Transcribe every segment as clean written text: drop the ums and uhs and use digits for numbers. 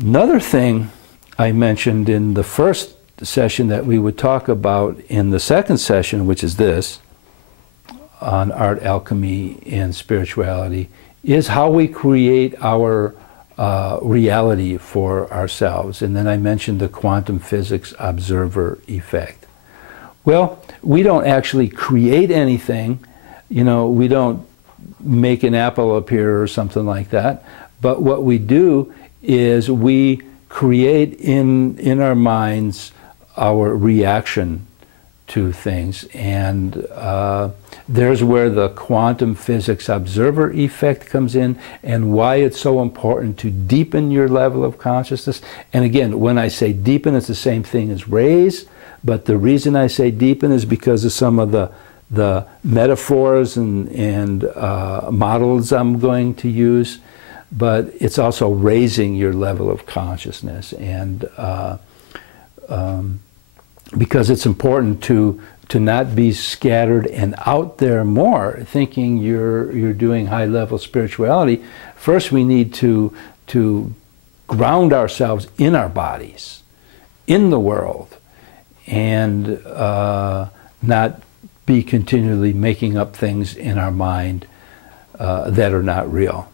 Another thing I mentioned in the first session that we would talk about in the second session, which is this, on art, alchemy, and spirituality, is how we create our reality for ourselves. And then I mentioned the quantum physics observer effect. Well, we don't actually create anything, you know, we don't make an apple appear or something like that, but what we do is we create in our minds our reaction to things, and there's where the quantum physics observer effect comes in, and why it's so important to deepen your level of consciousness. And again, when I say deepen, it's the same thing as raise, but the reason I say deepen is because of some of the metaphors and models I'm going to use, but it's also raising your level of consciousness, and because it's important to not be scattered and out there more, thinking you're doing high-level spirituality. First, we need to ground ourselves in our bodies, in the world, and not be continually making up things in our mind that are not real.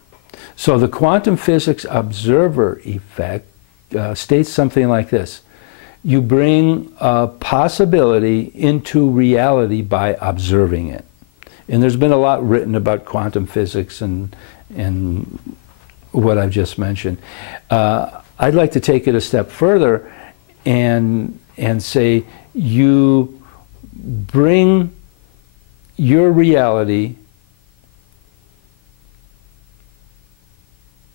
So the quantum physics observer effect states something like this. You bring a possibility into reality by observing it. And there's been a lot written about quantum physics and what I've just mentioned. I'd like to take it a step further and say you bring your reality,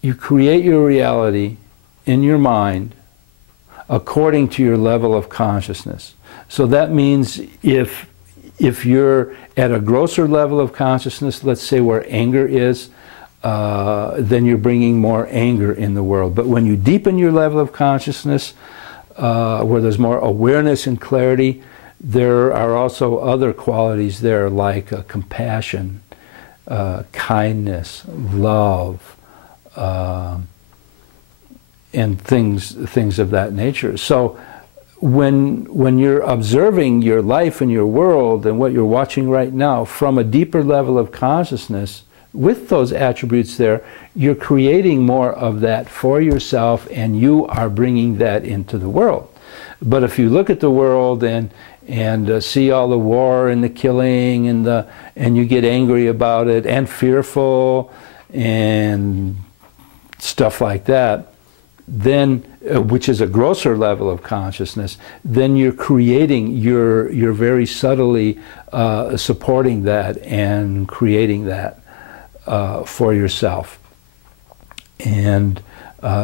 you create your reality in your mind according to your level of consciousness. So that means if you're at a grosser level of consciousness, let's say where anger is, then you're bringing more anger in the world. But when you deepen your level of consciousness, where there's more awareness and clarity, there are also other qualities there like compassion, kindness, love, and things of that nature. So when you're observing your life and your world and what you're watching right now from a deeper level of consciousness, with those attributes there, you're creating more of that for yourself, and you are bringing that into the world. But if you look at the world and see all the war and the killing and you get angry about it and fearful and stuff like that, then, which is a grosser level of consciousness, then you're creating, you're very subtly supporting that and creating that for yourself. And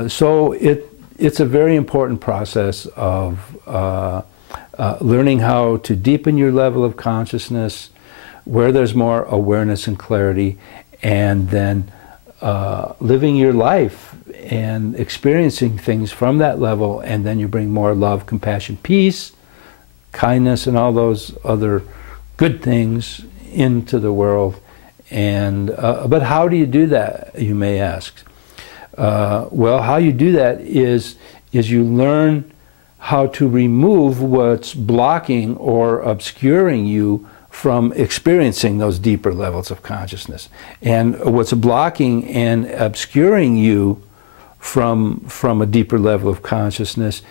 so it's a very important process of learning how to deepen your level of consciousness where there's more awareness and clarity, and then living your life and experiencing things from that level, and then you bring more love, compassion, peace, kindness, and all those other good things into the world. And but how do you do that, you may ask? Well, how you do that is you learn how to remove what's blocking or obscuring you from experiencing those deeper levels of consciousness. And what's blocking and obscuring you from a deeper level of consciousness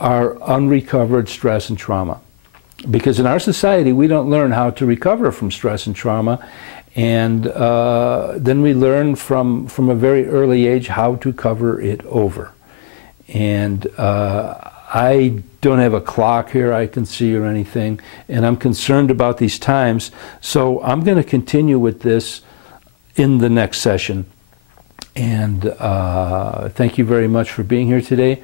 are unrecovered stress and trauma. Because in our society, we don't learn how to recover from stress and trauma, and then we learn from a very early age how to cover it over. And I don't have a clock here I can see or anything, and I'm concerned about these times, so I'm going to continue with this in the next session. And thank you very much for being here today.